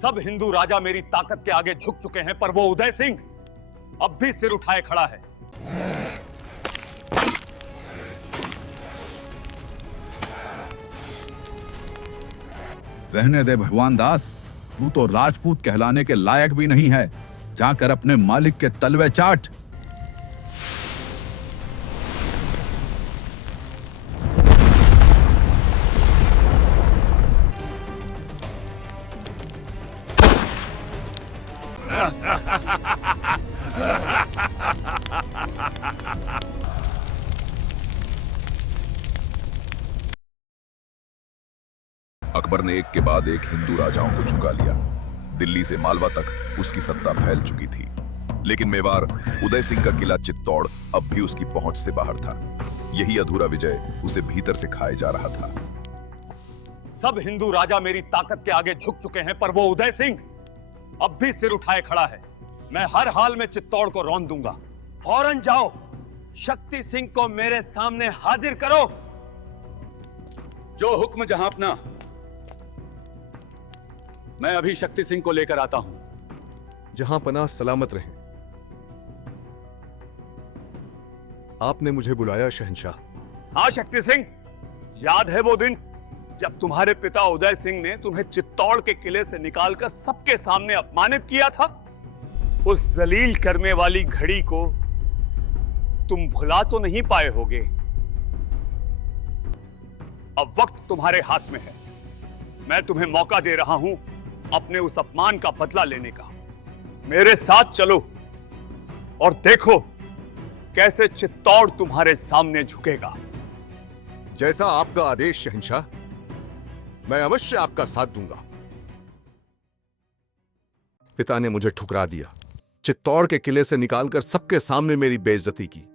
सब हिंदू राजा मेरी ताकत के आगे झुक चुके हैं, पर वो उदय सिंह अब भी सिर उठाए खड़ा है। रहने दे भगवान दास, तू तो राजपूत कहलाने के लायक भी नहीं है। जाकर अपने मालिक के तलवे चाट। अकबर ने एक के बाद एक हिंदू राजाओं को झुका लिया। दिल्ली से मालवा तक उसकी सत्ता फैल चुकी थी, लेकिन मेवाड़ उदय सिंह का किला चित्तौड़ अब भी उसकी पहुंच से बाहर था। यही अधूरा विजय उसे भीतर से खाए जा रहा था। सब हिंदू राजा मेरी ताकत के आगे झुक चुके हैं, पर वो उदय सिंह अब भी सिर उठाए खड़ा है। मैं हर हाल में चित्तौड़ को रौंद दूंगा। फौरन जाओ, शक्ति सिंह को मेरे सामने हाजिर करो। जो हुक्म जहांपना। मैं अभी शक्ति सिंह को लेकर आता हूं। जहांपना सलामत रहें। आपने मुझे बुलाया शहंशाह। हाँ शक्ति सिंह, याद है वो दिन जब तुम्हारे पिता उदय सिंह ने तुम्हें चित्तौड़ के किले से निकालकर सबके सामने अपमानित किया था? उस जलील करने वाली घड़ी को तुम भुला तो नहीं पाए होगे। अब वक्त तुम्हारे हाथ में है। मैं तुम्हें मौका दे रहा हूं अपने उस अपमान का बदला लेने का। मेरे साथ चलो और देखो कैसे चित्तौड़ तुम्हारे सामने झुकेगा। जैसा आपका आदेश शहंशाह, मैं अवश्य आपका साथ दूंगा। पिता ने मुझे ठुकरा दिया, चित्तौड़ के किले से निकालकर सबके सामने मेरी बेइज्जती की।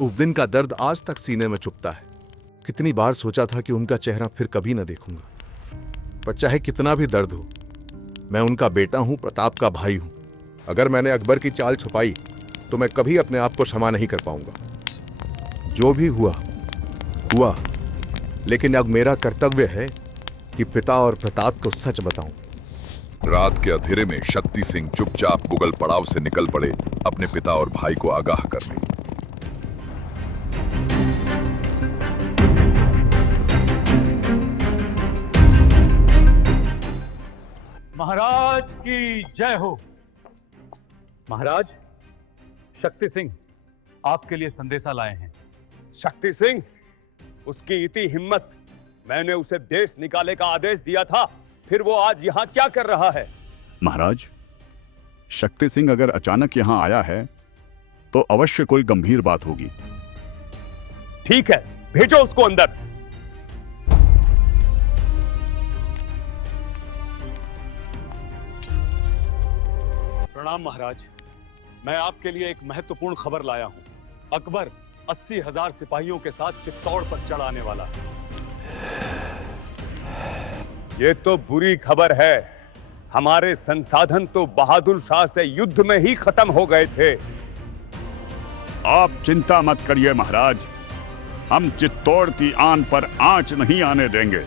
उस दिन का दर्द आज तक सीने में चुभता है। कितनी बार सोचा था कि उनका चेहरा फिर कभी न देखूंगा, पर चाहे कितना भी दर्द हो, मैं उनका बेटा हूं, प्रताप का भाई हूं। अगर मैंने अकबर की चाल छुपाई तो मैं कभी अपने आप को क्षमा नहीं कर पाऊंगा। जो भी हुआ हुआ, लेकिन अब मेरा कर्तव्य है कि पिता और प्रताप को सच बताऊं। रात के अंधेरे में शक्ति सिंह चुपचाप मुगल पड़ाव से निकल पड़े अपने पिता और भाई को आगाह करने। महाराज की जय हो। महाराज, शक्ति सिंह आपके लिए संदेशा लाए हैं। शक्ति सिंह, उसकी इतनी हिम्मत! मैंने उसे देश निकाले का आदेश दिया था, फिर वो आज यहां क्या कर रहा है? महाराज, शक्ति सिंह अगर अचानक यहां आया है तो अवश्य कोई गंभीर बात होगी। ठीक है, भेजो उसको अंदर। प्रणाम महाराज, मैं आपके लिए एक महत्वपूर्ण खबर लाया हूं। अकबर 80,000 सिपाहियों के साथ चित्तौड़ पर चढ़ आने वाला है। ये तो बुरी खबर है। हमारे संसाधन तो बहादुर शाह से युद्ध में ही खत्म हो गए थे। आप चिंता मत करिए महाराज, हम चित्तौड़ की आन पर आंच नहीं आने देंगे।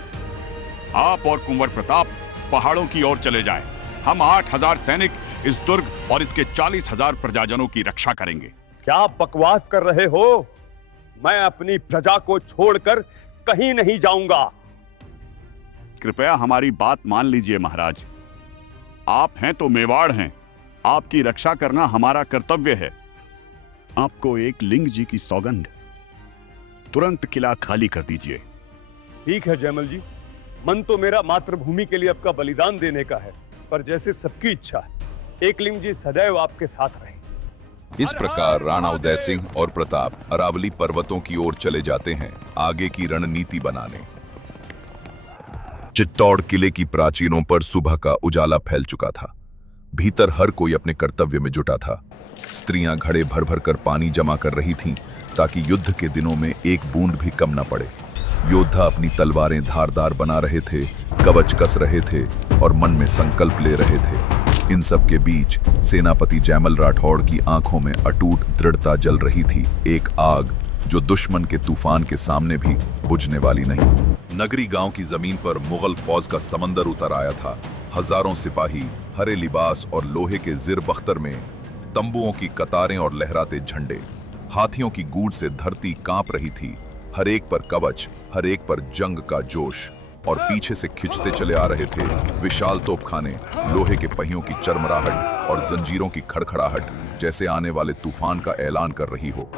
आप और कुंवर प्रताप पहाड़ों की ओर चले जाएं। हम 8,000 सैनिक इस दुर्ग और इसके 40,000 प्रजाजनों की रक्षा करेंगे। क्या बकवास कर रहे हो? मैं अपनी प्रजा को छोड़कर कहीं नहीं जाऊंगा। कृपया हमारी बात मान लीजिए महाराज। आप हैं तो मेवाड़ हैं, आपकी रक्षा करना हमारा कर्तव्य है। आपको एक लिंग जी की सौगंध, तुरंत किला खाली कर दीजिए। ठीक है जयमल जी, मन तो मेरा मातृभूमि के लिए आपका बलिदान देने का है, पर जैसे सबकी इच्छा है, एकलिंग जी सदैव आपके साथ रहे। इस प्रकार राणा उदय सिंह और प्रताप अरावली पर्वतों की ओर चले जाते हैं आगे की रणनीति बनाने। चित्तौड़ किले की प्राचीरों पर सुबह का उजाला फैल चुका था। भीतर हर कोई अपने कर्तव्य में जुटा था। स्त्रियां घड़े भर भर कर पानी जमा कर रही थीं ताकि युद्ध के दिनों में एक बूंद भी कम न पड़े। योद्धा अपनी तलवारें धारदार बना रहे थे, कवच कस रहे थे और मन में संकल्प ले रहे थे। इन सब के बीच सेनापति जयमल राठौड़ की आंखों में अटूट दृढ़ता जल रही थी, एक आग जो दुश्मन के तूफान के सामने भी बुझने वाली नहीं। नगरी गांव की जमीन पर मुगल फौज का समंदर उतर आया था। हजारों सिपाही हरे लिबास और लोहे के जिर बख्तर में, तंबुओं की कतारें और लहराते झंडे, हाथियों की गूंज से धरती कांप रही थी। हर एक पर कवच, हर एक पर जंग का जोश, और पीछे से खिंचते चले आ रहे थे विशाल तोपखाने, लोहे के पहियों की चरमराहट और जंजीरों की खड़खड़ाहट, जैसे आने वाले तूफान का ऐलान कर रही हो।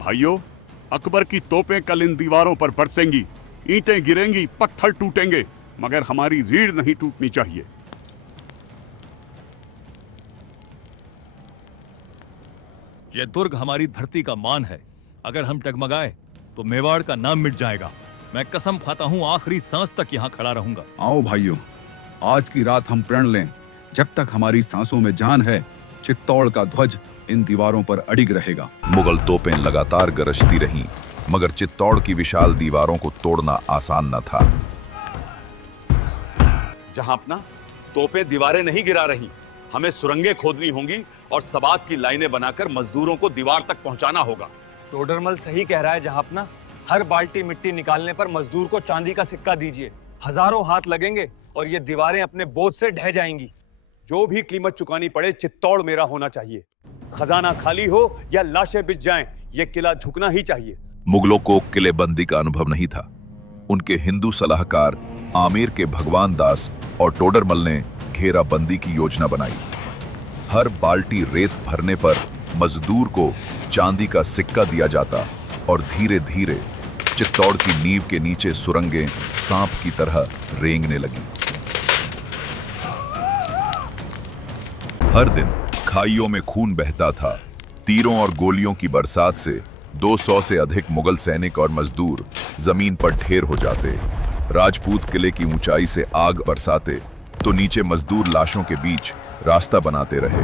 भाइयों, अकबर की तोपें कल इन दीवारों पर बरसेंगी, ईंटें गिरेंगी, पत्थर टूटेंगे, मगर हमारी रीढ़ नहीं टूटनी चाहिए। ये दुर्ग हमारी धरती का मान है। अगर हम डगमगाए तो मेवाड़ का नाम मिट जाएगा। मैं कसम खाता हूँ आखिरी सांस तक यहाँ खड़ा रहूंगा। आओ भाइयों, आज की रात हम प्रण लें। जब तक हमारी सांसों में जान है, चित्तौड़ का ध्वज इन दीवारों पर अडिग रहेगा। मुगल तोपें लगातार गरजती रहीं, मगर चित्तौड़ की विशाल दीवारों को तोड़ना आसान न था। जहां अपना तोपें दीवारें नहीं गिरा रही, हमें सुरंगें खोदनी होंगी और सबात की लाइनें बनाकर मजदूरों को दीवार तक पहुंचाना होगा। टोडरमल सही कह रहा है जहां अपना। हर बाल्टी मिट्टी निकालने पर मजदूर को चांदी का सिक्का दीजिए। हजारों हाथ लगेंगे और ये दीवारें अपने बोझ से ढह जाएंगी। जो भी कीमत चुकानी पड़े, चित्तौड़ मेरा होना चाहिए। खजाना खाली हो या लाशें बिछ जाएं, ये किला झुकना ही चाहिए। मुगलों को किलेबंदी का अनुभव नहीं था। उनके हिंदू सलाहकार आमेर के भगवान दास और टोडरमल ने घेराबंदी की योजना बनाई। हर बाल्टी रेत भरने पर मजदूर को चांदी का सिक्का दिया जाता और धीरे धीरे चित्तौड़ की नींव के नीचे सुरंगें सांप की तरह रेंगने लगी। हर दिन खाइयों में खून बहता था। तीरों और गोलियों की बरसात से 200 से अधिक मुगल सैनिक और मजदूर जमीन पर ढेर हो जाते। राजपूत किले की ऊंचाई से आग बरसाते तो नीचे मजदूर लाशों के बीच रास्ता बनाते रहे।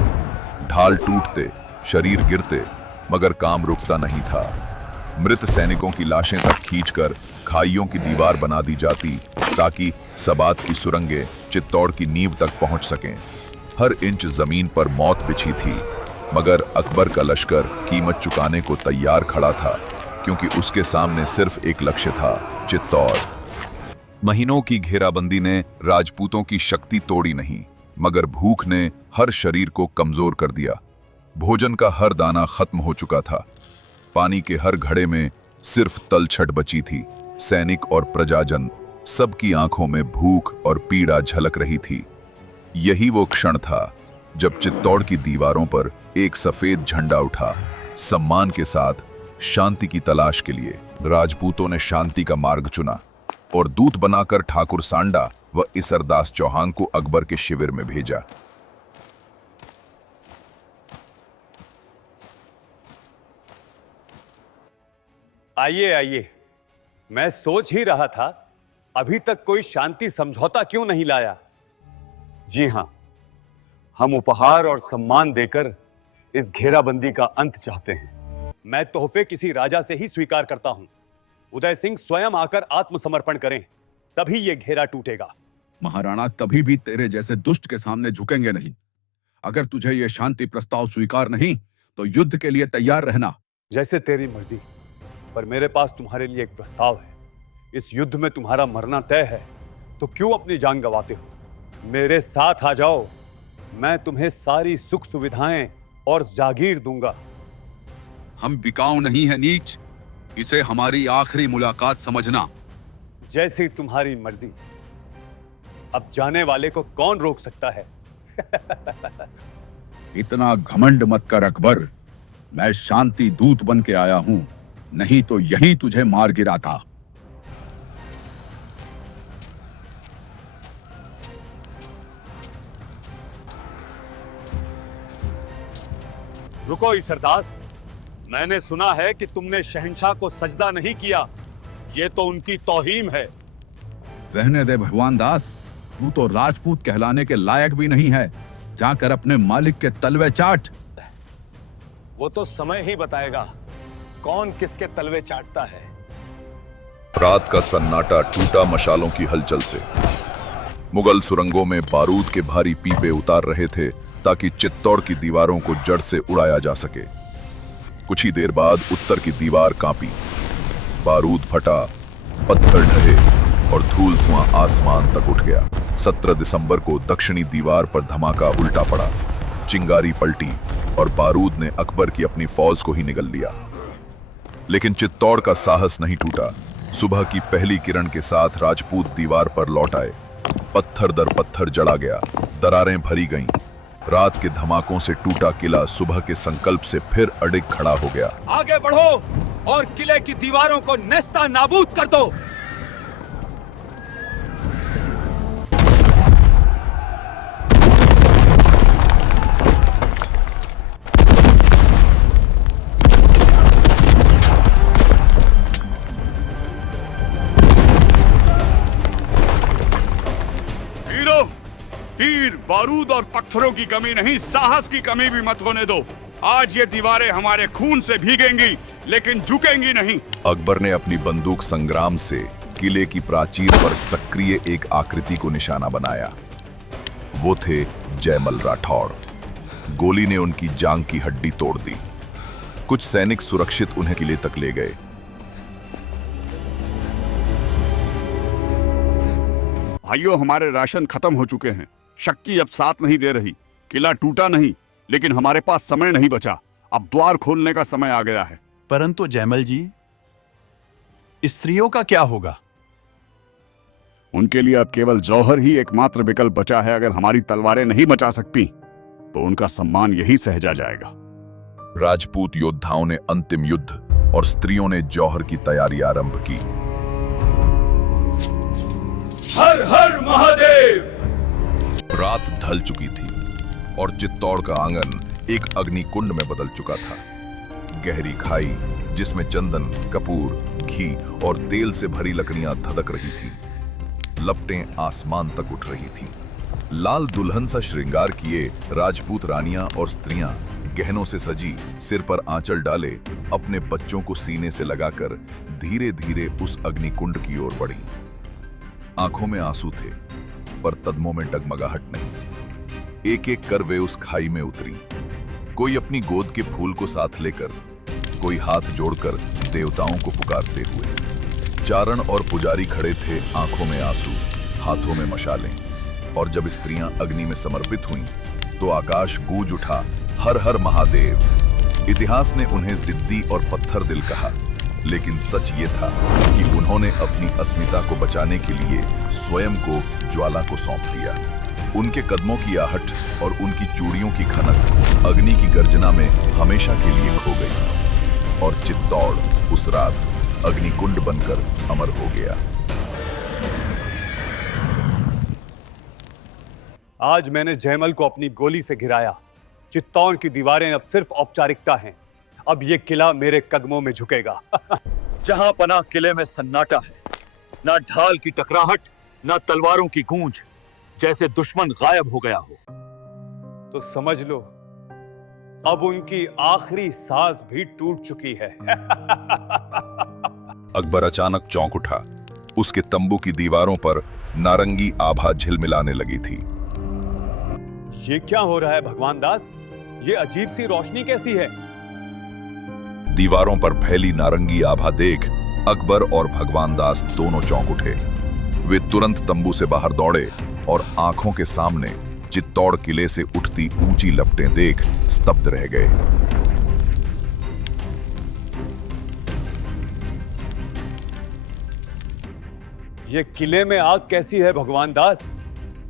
ढाल टूटते, शरीर गिरते, मगर काम रुकता नहीं था। मृत सैनिकों की लाशें तक खींचकर खाइयों की दीवार बना दी जाती ताकि सबात की सुरंगें चित्तौड़ की नींव तक पहुंच सकें। हर इंच जमीन पर मौत बिछी थी, मगर अकबर का लश्कर कीमत चुकाने को तैयार खड़ा था, क्योंकि उसके सामने सिर्फ एक लक्ष्य था, चित्तौड़। महीनों की घेराबंदी ने राजपूतों की शक्ति तोड़ी नहीं, मगर भूख ने हर शरीर को कमजोर कर दिया। भोजन का हर दाना खत्म हो चुका था। पानी के हर घड़े में सिर्फ तलछट बची थी। सैनिक और प्रजाजन सबकी आंखों में भूख और पीड़ा झलक रही थी। यही वो क्षण था जब चित्तौड़ की दीवारों पर एक सफेद झंडा उठा, सम्मान के साथ शांति की तलाश के लिए। राजपूतों ने शांति का मार्ग चुना और दूत बनाकर ठाकुर सांडा व इसरदास चौहान को अकबर के शिविर में भेजा। आइए आइए, मैं सोच ही रहा था अभी तक कोई शांति समझौता क्यों नहीं लाया। जी हां, हम उपहार और सम्मान देकर इस घेराबंदी का अंत चाहते हैं। मैं तोहफे किसी राजा से ही स्वीकार करता हूं। उदय सिंह स्वयं आकर आत्मसमर्पण करें, तभी यह घेरा टूटेगा। महाराणा कभी भी तेरे जैसे दुष्ट के सामने झुकेंगे नहीं। अगर तुझे यह शांति प्रस्ताव स्वीकार नहीं तो युद्ध के लिए तैयार रहना। जैसे तेरी मर्जी, पर मेरे पास तुम्हारे लिए एक प्रस्ताव है। इस युद्ध में तुम्हारा मरना तय है, तो क्यों अपनी जान गंवाते हो? मेरे साथ आ जाओ, मैं तुम्हें सारी सुख सुविधाएं और जागीर दूंगा। हम बिकाऊ नहीं है नीच, इसे हमारी आखिरी मुलाकात समझना। जैसी तुम्हारी मर्जी। अब जाने वाले को कौन रोक सकता है? इतना घमंड मत कर अकबर। मैं शांति दूत बन के आया हूं, नहीं तो यहीं तुझे मार गिराता। रुको इसरदास, मैंने सुना है कि तुमने शहंशाह को सजदा नहीं किया। ये तो उनकी तौहीन है। रहने दे भगवान दास, तू तो राजपूत कहलाने के लायक भी नहीं है। जाकर अपने मालिक के तलवे चाट। वो तो समय ही बताएगा कौन किसके तलवे चाटता है। रात का सन्नाटा टूटा मशालों की हलचल से। मुगल सुरंगों में बारूद के भारी पीपे उतार रहे थे ताकि चित्तौड़ की दीवारों को जड़ से उड़ाया जा सके। कुछ ही देर बाद उत्तर की दीवार कांपी, बारूद फटा, पत्थर ढहे और धूल धुआं आसमान तक उठ गया। 17 दिसंबर को दक्षिणी दीवार पर धमाका उल्टा पड़ा, चिंगारी पलटी और बारूद ने अकबर की अपनी फौज को ही निगल लिया। लेकिन चित्तौड़ का साहस नहीं टूटा। सुबह की पहली किरण के साथ राजपूत दीवार पर लौट आए। पत्थर दर पत्थर जड़ा गया, दरारें भरी गईं। रात के धमाकों से टूटा किला सुबह के संकल्प से फिर अडिग खड़ा हो गया। आगे बढ़ो और किले की दीवारों को नेस्ता नाबूद कर दो। तीर, बारूद और पत्थरों की कमी नहीं, साहस की कमी भी मत होने दो। आज ये दीवारें हमारे खून से भीगेंगी लेकिन झुकेंगी नहीं। अकबर ने अपनी बंदूक संग्राम से किले की प्राचीर पर सक्रिय एक आकृति को निशाना बनाया। वो थे जयमल राठौड़। गोली ने उनकी जांग की हड्डी तोड़ दी। कुछ सैनिक सुरक्षित उन्हें किले तक ले गए। भाइयों, हमारे राशन खत्म हो चुके हैं। शक्ति अब साथ नहीं दे रही। किला टूटा नहीं, लेकिन हमारे पास समय नहीं बचा। अब द्वार खोलने का समय आ गया है। परंतु जयमल जी, स्त्रियों का क्या होगा? उनके लिए अब केवल जौहर ही एकमात्र विकल्प बचा है। अगर हमारी तलवारें नहीं बचा सकती तो उनका सम्मान यही सहजा जाएगा। राजपूत योद्धाओं ने अंतिम युद्ध और स्त्रियों ने जौहर की तैयारी आरंभ की। हर हर महादेव। रात ढल चुकी थी और चित्तौड़ का आंगन एक अग्निकुंड में बदल चुका था। गहरी खाई जिसमें चंदन, कपूर, घी और तेल से भरी लकड़ियां धधक रही थीं। लपटें आसमान तक उठ रही थीं। लाल दुल्हन सा श्रृंगार किए राजपूत रानियां और स्त्रियां गहनों से सजी, सिर पर आंचल डाले, अपने बच्चों को सीने से लगाकर धीरे धीरे उस अग्निकुंड की ओर बढ़ी। आंखों में आंसू थे पर कदमों में डगमगाहट नहीं। एक एक कर वे उस खाई में उतरी। कोई अपनी गोद के फूल को साथ लेकर, कोई हाथ जोड़कर देवताओं को पुकारते हुए। चारण और पुजारी खड़े थे, आंखों में आंसू, हाथों में मशालें। और जब स्त्रियां अग्नि में समर्पित हुईं, तो आकाश गूंज उठा, हर हर महादेव। इतिहास ने उन्हें जिद्दी और पत्थर दिल कहा, लेकिन सच ये था कि उन्होंने अपनी अस्मिता को बचाने के लिए स्वयं को ज्वाला को सौंप दिया। उनके कदमों की आहट और उनकी चूड़ियों की खनक अग्नि की गर्जना में हमेशा के लिए खो गई। और चित्तौड़ उस रात अग्निकुंड बनकर अमर हो गया। आज मैंने जयमल को अपनी गोली से गिराया। चित्तौड़ की दीवारें अब सिर्फ औपचारिकता हैं। अब ये किला मेरे कदमों में झुकेगा। जहां पना किले में सन्नाटा है, ना ढाल की टकराहट, ना तलवारों की गूंज, जैसे दुश्मन गायब हो गया हो। तो समझ लो, अब उनकी आखिरी सांस भी टूट चुकी है। अकबर अचानक चौंक उठा। उसके तंबू की दीवारों पर नारंगी आभा झिलमिलाने लगी थी। ये क्या हो रहा है भगवान दास? ये अजीब सी रोशनी कैसी है? दीवारों पर फैली नारंगी आभा देख अकबर और भगवान दास दोनों चौंक उठे। वे तुरंत तंबू से बाहर दौड़े और आंखों के सामने चित्तौड़ किले से उठती ऊंची लपटें देख स्तब्ध रह गए। ये किले में आग कैसी है भगवान दास?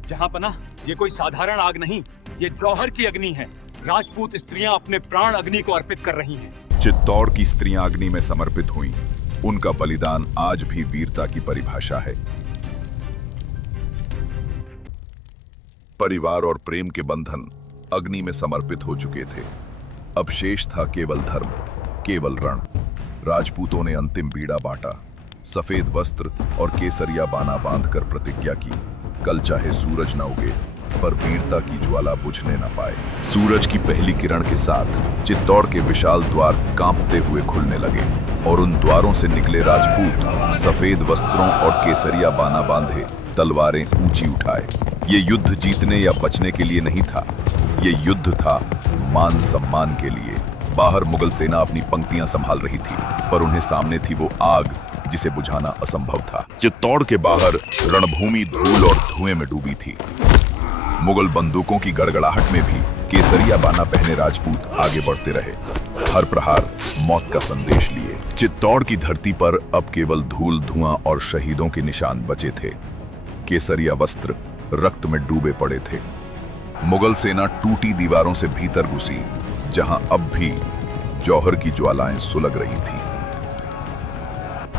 जहां पना, ये कोई साधारण आग नहीं, ये जौहर की अग्नि है। राजपूत स्त्रियां अपने प्राण अग्नि को अर्पित कर रही हैं। चित्तौड़ की स्त्रियां अग्नि में समर्पित हुईं। उनका बलिदान आज भी वीरता की परिभाषा है। परिवार और प्रेम के बंधन अग्नि में समर्पित हो चुके थे। अब शेष था केवल धर्म, केवल रण। राजपूतों ने अंतिम बीड़ा बांटा। सफेद वस्त्र और केसरिया बाना बांधकर प्रतिज्ञा की, कल चाहे सूरज न उगे, पर वीरता की ज्वाला बुझने न पाए। सूरज की पहली किरण के साथ चित्तौड़ के विशाल द्वार कांपते हुए खुलने लगे और उन द्वारों से निकले राजपूत सफेद वस्त्रों और केसरिया बाना बांधे तलवारें ऊंची उठाए। ये युद्ध जीतने या बचने के लिए नहीं था, ये युद्ध था मान सम्मान के लिए। बाहर मुगल सेना अपनी पंक्तियां संभाल रही थी, पर उन्हें सामने थी वो आग जिसे बुझाना असंभव था। चित्तौड़ के बाहर रणभूमि धूल और धुएं में डूबी थी। मुगल बंदूकों की गड़गड़ाहट में भी केसरिया बाना पहने राजपूत आगे बढ़ते रहे, हर प्रहार मौत का संदेश लिए। चित्तौड़ की धरती पर अब केवल धूल, धुआं और शहीदों के निशान बचे थे। केसरिया वस्त्र रक्त में डूबे पड़े थे। मुगल सेना टूटी दीवारों से भीतर घुसी, जहां अब भी जौहर की ज्वालाएं सुलग रही थीं।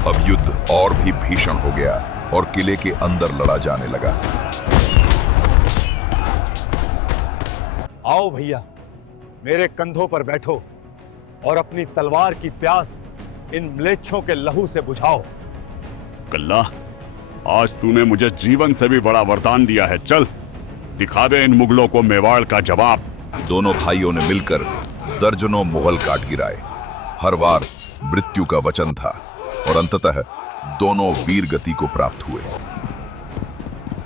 अब युद्ध और भी भीषण हो गया और किले के अंदर लड़ा जाने लगा। आओ भैया, मेरे कंधों पर बैठो और अपनी तलवार की प्यास इन म्लेच्छों के लहू से बुझाओ। कल्ला, आज तूने मुझे जीवन से भी बड़ा वरदान दिया है। चल दिखा दे इन मुगलों को मेवाड़ का जवाब। दोनों भाइयों ने मिलकर दर्जनों मुगल काट गिराए। हर वार मृत्यु का वचन था और अंततः दोनों वीर गति को प्राप्त हुए।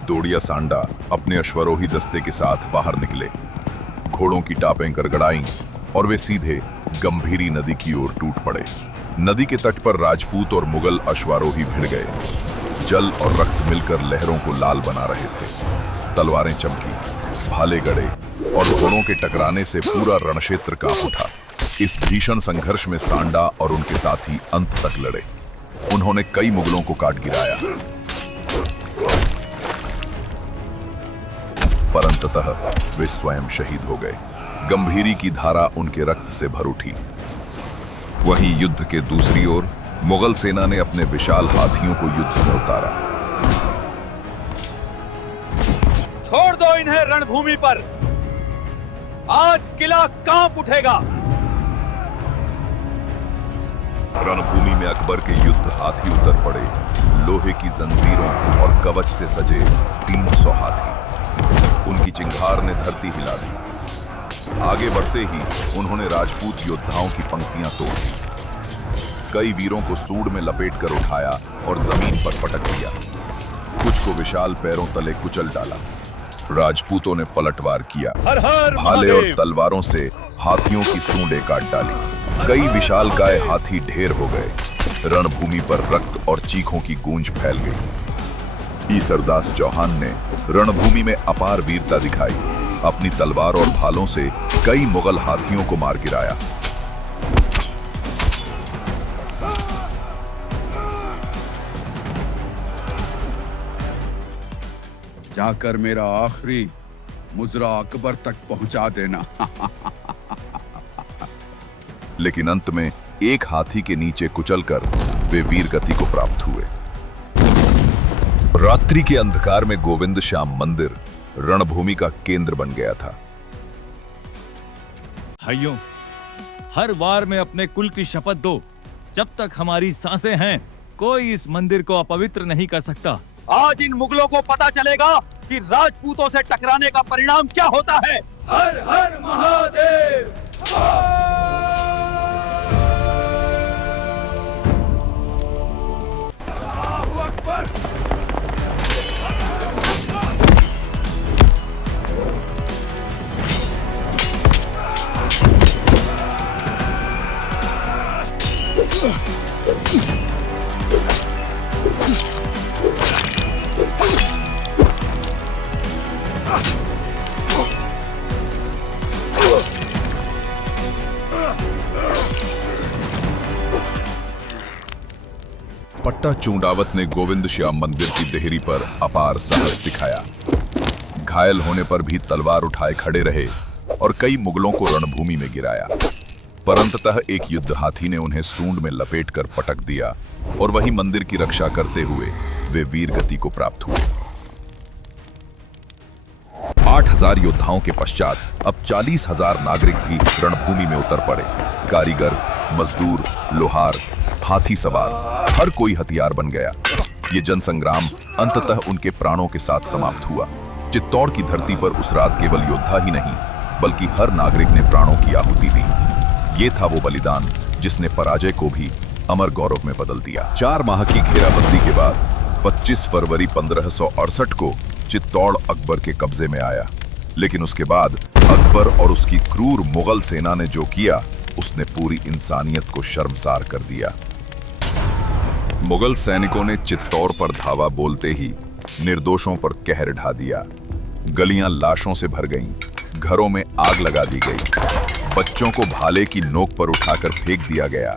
दोड़िया सांडा अपने अश्वरोही दस्ते के साथ बाहर निकले। घोड़ों की टापें गड़गड़ाईं और वे सीधे गंभीरी नदी की ओर टूट पड़े। नदी के तट पर राजपूत और मुगल अश्वारोही भिड़ गए। जल और रक्त मिलकर लहरों को लाल बना रहे थे। तलवारें चमकी, भाले गड़े और घोड़ों के टकराने से पूरा रणक्षेत्र कांप उठा। इस भीषण संघर्ष में सांडा और उनके साथी अंत तक लड़े। उन्होंने कई मुगलों को काट गिराया, पर अंततः वे स्वयं शहीद हो गए। गंभीरी की धारा उनके रक्त से भर उठी। वहीं युद्ध के दूसरी ओर मुगल सेना ने अपने विशाल हाथियों को युद्ध में उतारा। छोड़ दो इन्हें रणभूमि पर, आज किला कांप उठेगा। रणभूमि में अकबर के युद्ध हाथी उतर पड़े। लोहे की जंजीरों और कवच से सजे 300 हाथी। उनकी चिंगार ने धरती हिला दी। आगे बढ़ते ही उन्होंने राजपूत योद्धाओं की पंक्तियां तोड़ दी। कई वीरों को सूंड में लपेट कर उठाया और जमीन पर पटक दिया। कुछ को विशाल पैरों तले कुचल डाला। राजपूतों ने पलटवार किया। भाले और तलवारों से हाथियों की सूंडें काट डाली। कई विशालकाय हाथी ढेर हो गए। रणभूमि पर रक्त और चीखों की गूंज फैल गई। ईसरदास चौहान ने रणभूमि में अपार वीरता दिखाई। अपनी तलवार और भालों से कई मुगल हाथियों को मार गिराया। जाकर मेरा आखिरी मुजरा अकबर तक पहुंचा देना। लेकिन अंत में एक हाथी के नीचे कुचलकर वे वीर गति को प्राप्त हुए। रात्रि के अंधकार में गोविंद श्याम मंदिर रणभूमि का केंद्र बन गया था। भाइयों, हर वार में अपने कुल की शपथ दो। जब तक हमारी सांसें हैं, कोई इस मंदिर को अपवित्र नहीं कर सकता। आज इन मुगलों को पता चलेगा कि राजपूतों से टकराने का परिणाम क्या होता है। हर हर महादेव। अल्लाहू अकबर। पट्टा चूंडावत ने गोविंद श्याम मंदिर की देहरी पर अपार साहस दिखाया। घायल होने पर भी तलवार उठाए खड़े रहे और कई मुगलों को रणभूमि में गिराया। पर अंततः एक युद्ध हाथी ने उन्हें सूंड में लपेटकर पटक दिया और वही मंदिर की रक्षा करते हुए वे वीर गति को प्राप्त हुए। 8000 योद्धाओं के पश्चात अब 40,000 नागरिक भी रणभूमि में उतर पड़े। कारीगर, मजदूर, लोहार, हाथी सवार, हर कोई हथियार बन गया। ये जनसंग्राम अंततः उनके प्राणों के साथ समाप्त हुआ। चित्तौड़ की धरती पर उस रात केवल योद्धा ही नहीं बल्कि हर नागरिक ने प्राणों की आहुति दी। ये था वो बलिदान जिसने पराजय को भी अमर गौरव में बदल दिया। 4 माह की घेराबंदी के बाद 25 फरवरी 1568 को चित्तौड़ अकबर के कब्जे में आया। लेकिन उसके बाद अकबर और उसकी क्रूर मुगल सेना ने जो किया उसने पूरी इंसानियत को शर्मसार कर दिया। मुगल सैनिकों ने चित्तौड़ पर धावा बोलते ही निर्दोषों पर कहर ढा दिया। गलियां लाशों से भर गईं, घरों में आग लगा दी गई, बच्चों को भाले की नोक पर उठाकर फेंक दिया गया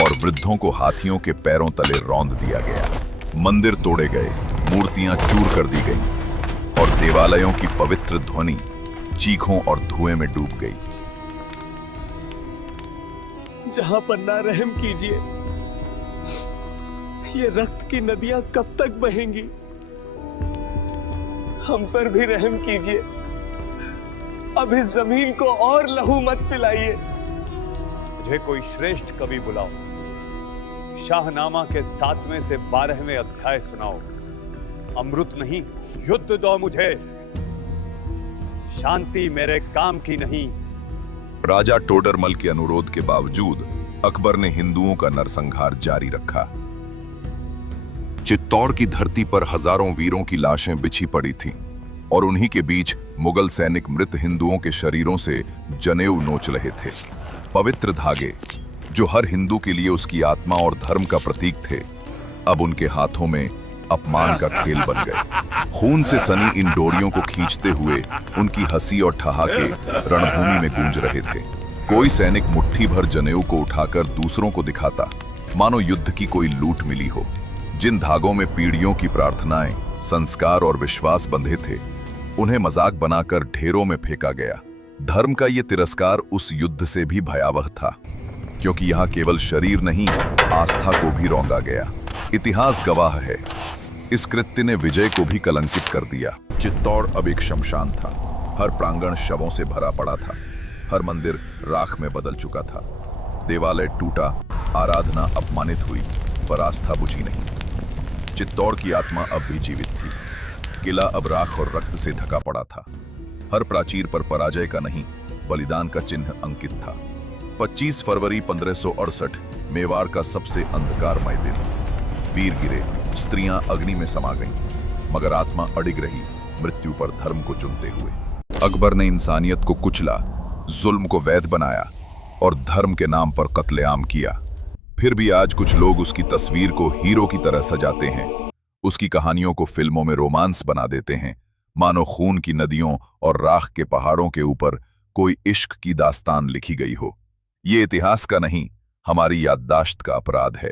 और वृद्धों को हाथियों के पैरों तले रौंद दिया गया। मंदिर तोड़े गए, मूर्तियां चूर कर दी गईं और देवालयों की पवित्र ध्वनि चीखों और धुएं में डूब गई। जहां पर ना रहम कीजिए, ये रक्त की नदियां कब तक बहेंगी? हम पर भी रहम कीजिए, अब इस जमीन को और लहू मत पिलाइए। मुझे कोई श्रेष्ठ कवि बुलाओ, शाहनामा के 7वें से 12वें अध्याय सुनाओ। अमृत नहीं, युद्ध दो मुझे, शांति मेरे काम की नहीं। राजा टोडरमल के अनुरोध के बावजूद अकबर ने हिंदुओं का नरसंहार जारी रखा। चित्तौड़ की धरती पर हजारों वीरों की लाशें बिछी पड़ी थीं और उन्हीं के बीच मुगल सैनिक मृत हिंदुओं के शरीरों से जनेऊ नोच रहे थे। पवित्र धागे जो हर हिंदू के लिए उसकी आत्मा और धर्म का प्रतीक थे, अब उनके हाथों में अपमान का खेल बन गए। खून से सनी इन डोरियों को खींचते हुए उनकी हंसी और ठहाके रणभूमि में गूंज रहे थे। कोई सैनिक मुट्ठी भर जनेऊ को उठाकर दूसरों को दिखाता, मानो युद्ध की कोई लूट मिली हो। जिन धागों में पीढ़ियों की प्रार्थनाएं, संस्कार और विश्वास बंधे थे, उन्हें मजाक बनाकर ढेरों में फेंका गया। धर्म का ये तिरस्कार उस युद्ध से भी भयावह था, क्योंकि यहाँ केवल शरीर नहीं, आस्था को भी रौंदा गया। इतिहास गवाह है, इस कृत्य ने विजय को भी कलंकित कर दिया। चित्तौड़ अब एक शमशान था। हर प्रांगण शवों से भरा पड़ा था, हर मंदिर राख में बदल चुका था। देवालय टूटा, आराधना अपमानित हुई, पर आस्था बुझी नहीं। चित्तौड़ की आत्मा अब भी जीवित थी। किला अब राख और रक्त से ढका पड़ा था। हर प्राचीर पर पराजय का नहीं, बलिदान का चिन्ह अंकित था। 25 फरवरी 1568 मेवाड़ का सबसे अंधकारमय दिन। वीर गिरे, स्त्रियां अग्नि में समा गईं, मगर आत्मा अडिग रही, मृत्यु पर धर्म को चुनते हुए। अकबर ने इंसानियत को कुचला, जुल्म को वैध बनाया और धर्म के नाम पर कत्लेआम किया। फिर भी आज कुछ लोग उसकी तस्वीर को हीरो की तरह सजाते हैं, उसकी कहानियों को फिल्मों में रोमांस बना देते हैं, मानो खून की नदियों और राख के पहाड़ों के ऊपर कोई इश्क की दास्तान लिखी गई हो। ये इतिहास का नहीं, हमारी याददाश्त का अपराध है।